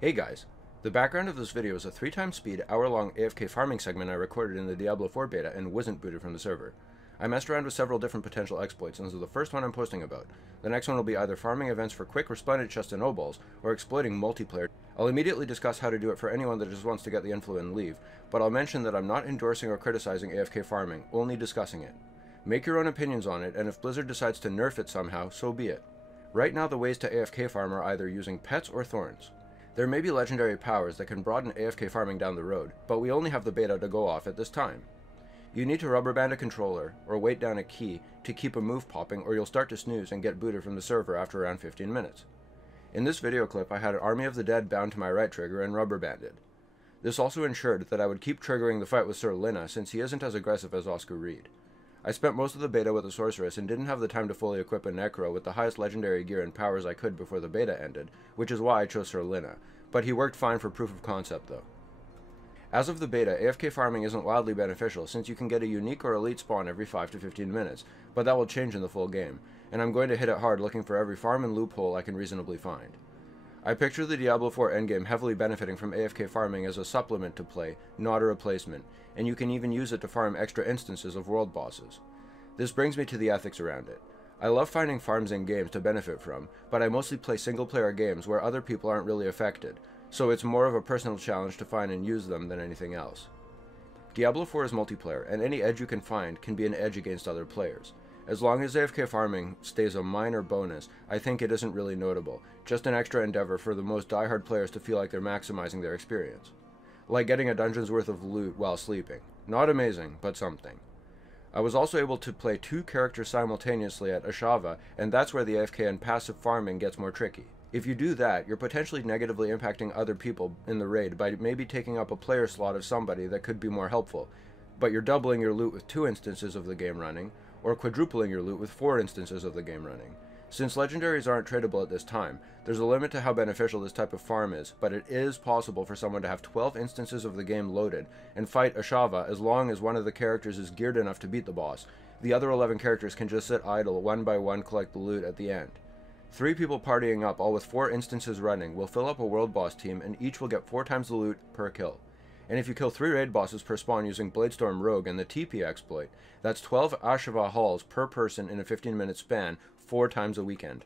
Hey guys, the background of this video is a 3x speed, hour-long AFK farming segment I recorded in the Diablo 4 beta and wasn't booted from the server. I messed around with several different potential exploits, and this is the first one I'm posting about. The next one will be either farming events for quick resplendent chests and O-balls, or exploiting multiplayer. I'll immediately discuss how to do it for anyone that just wants to get the influ and leave, but I'll mention that I'm not endorsing or criticizing AFK farming, only discussing it. Make your own opinions on it, and if Blizzard decides to nerf it somehow, so be it. Right now the ways to AFK farm are either using pets or thorns. There may be legendary powers that can broaden AFK farming down the road, but we only have the beta to go off at this time. You need to rubber band a controller, or weight down a key, to keep a move popping, or you'll start to snooze and get booted from the server after around 15 minutes. In this video clip I had an Army of the Dead bound to my right trigger and rubber banded. This also ensured that I would keep triggering the fight with Sir Lynna since he isn't as aggressive as Oscar Reede. I spent most of the beta with a sorceress and didn't have the time to fully equip a necro with the highest legendary gear and powers I could before the beta ended, which is why I chose Sir Lynna, but he worked fine for proof of concept though. As of the beta, AFK farming isn't wildly beneficial since you can get a unique or elite spawn every 5 to 15 minutes, but that will change in the full game, and I'm going to hit it hard looking for every farm and loophole I can reasonably find. I picture the Diablo 4 endgame heavily benefiting from AFK farming as a supplement to play, not a replacement, and you can even use it to farm extra instances of world bosses. This brings me to the ethics around it. I love finding farms in games to benefit from, but I mostly play single-player games where other people aren't really affected, so it's more of a personal challenge to find and use them than anything else. Diablo 4 is multiplayer, and any edge you can find can be an edge against other players. As long as AFK farming stays a minor bonus, I think it isn't really notable, just an extra endeavor for the most diehard players to feel like they're maximizing their experience. Like getting a dungeon's worth of loot while sleeping. Not amazing, but something. I was also able to play 2 characters simultaneously at Ashava, and that's where the AFK and passive farming gets more tricky. If you do that, you're potentially negatively impacting other people in the raid by maybe taking up a player slot of somebody that could be more helpful, but you're doubling your loot with 2 instances of the game running, or quadrupling your loot with 4 instances of the game running. Since legendaries aren't tradable at this time, there's a limit to how beneficial this type of farm is, but it is possible for someone to have 12 instances of the game loaded and fight Ashava as long as one of the characters is geared enough to beat the boss. The other 11 characters can just sit idle one by one, collect the loot at the end. 3 people partying up, all with 4 instances running, will fill up a world boss team and each will get 4 times the loot per kill. And if you kill 3 raid bosses per spawn using Bladestorm Rogue and the TP exploit, that's 12 Ashava hauls per person in a 15-minute span, 4 times a weekend.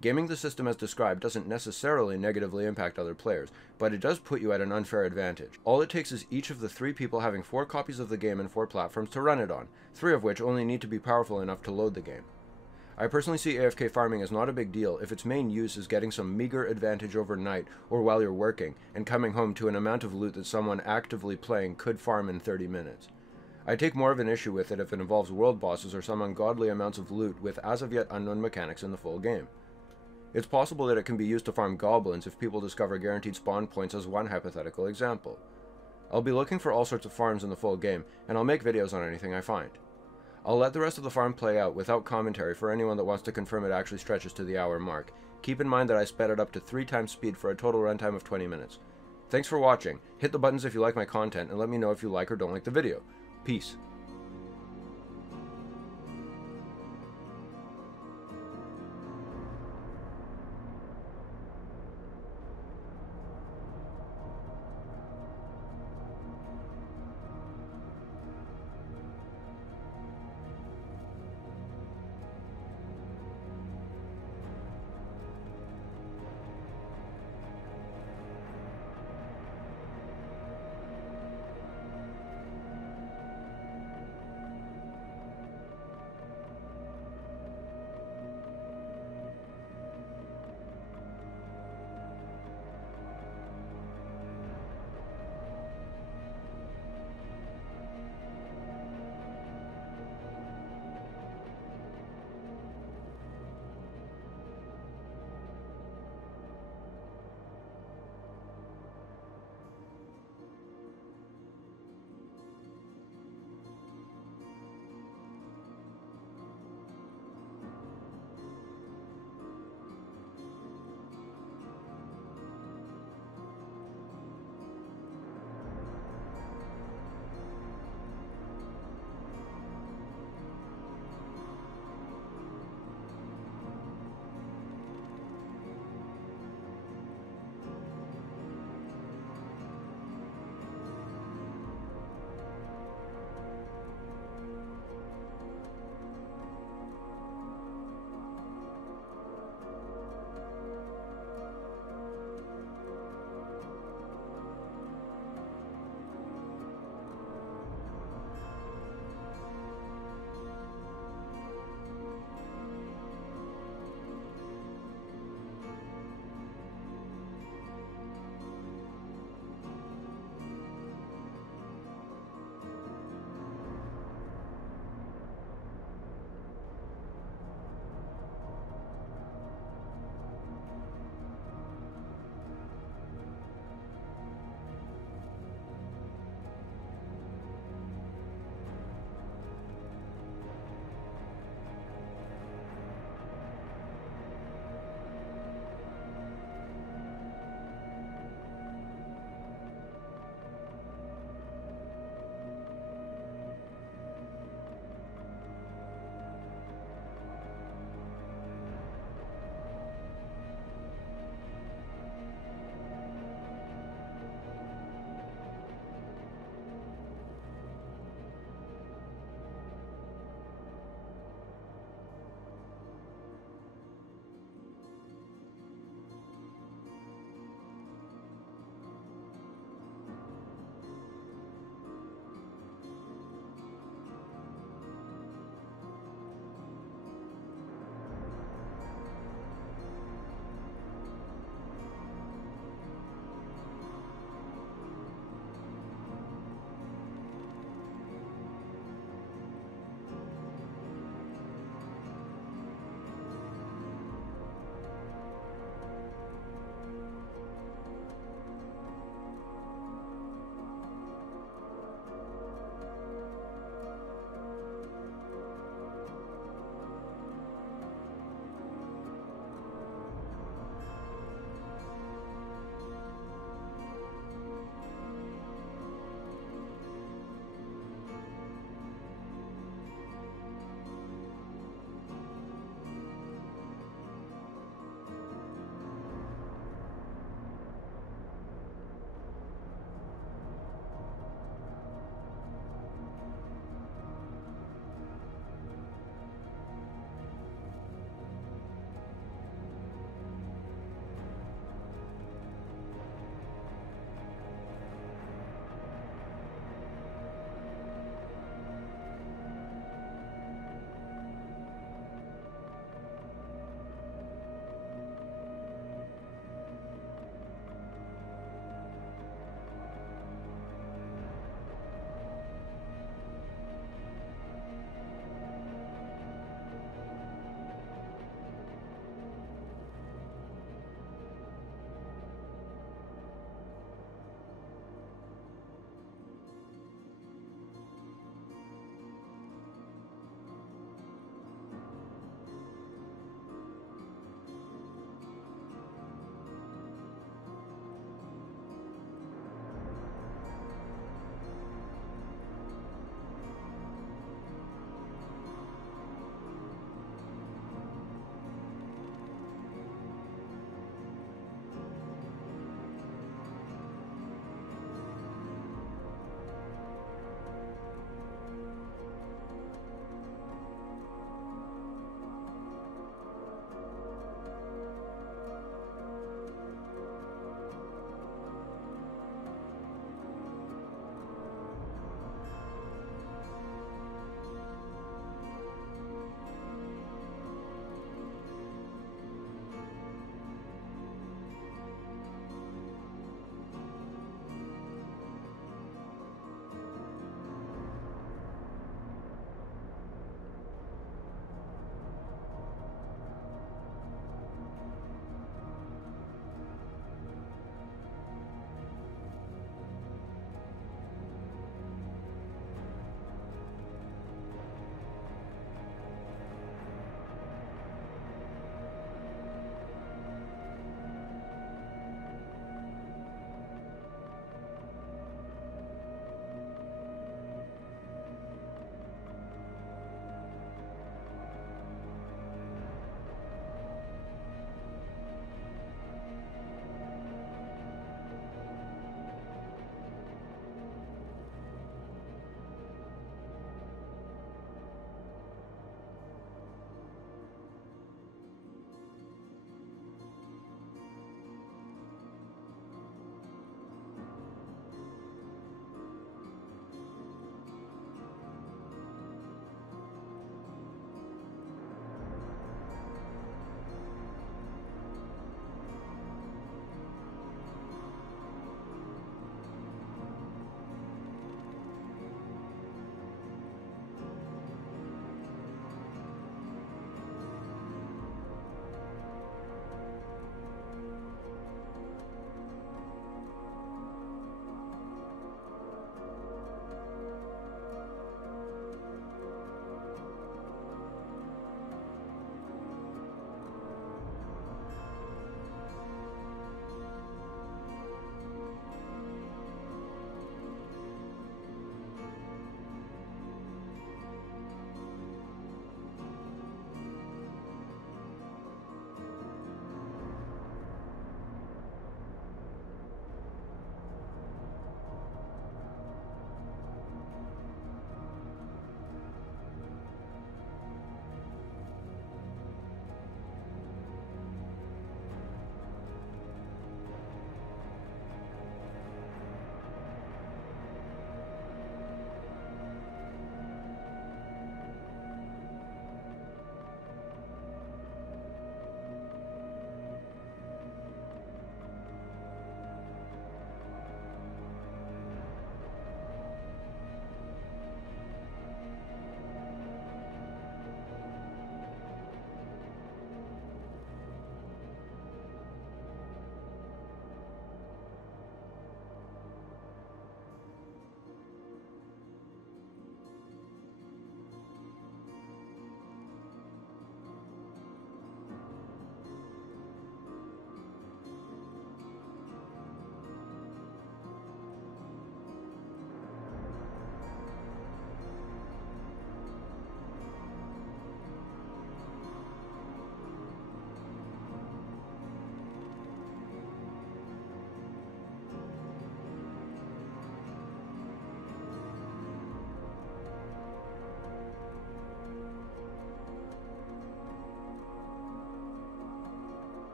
Gaming the system as described doesn't necessarily negatively impact other players, but it does put you at an unfair advantage. All it takes is each of the 3 people having 4 copies of the game and 4 platforms to run it on, 3 of which only need to be powerful enough to load the game. I personally see AFK farming as not a big deal if its main use is getting some meager advantage overnight or while you're working, and coming home to an amount of loot that someone actively playing could farm in 30 minutes. I take more of an issue with it if it involves world bosses or some ungodly amounts of loot with as of yet unknown mechanics in the full game. It's possible that it can be used to farm goblins if people discover guaranteed spawn points as one hypothetical example. I'll be looking for all sorts of farms in the full game, and I'll make videos on anything I find. I'll let the rest of the farm play out without commentary for anyone that wants to confirm it actually stretches to the hour mark. Keep in mind that I sped it up to 3 times speed for a total runtime of 20 minutes. Thanks for watching. Hit the buttons if you like my content, and let me know if you like or don't like the video. Peace.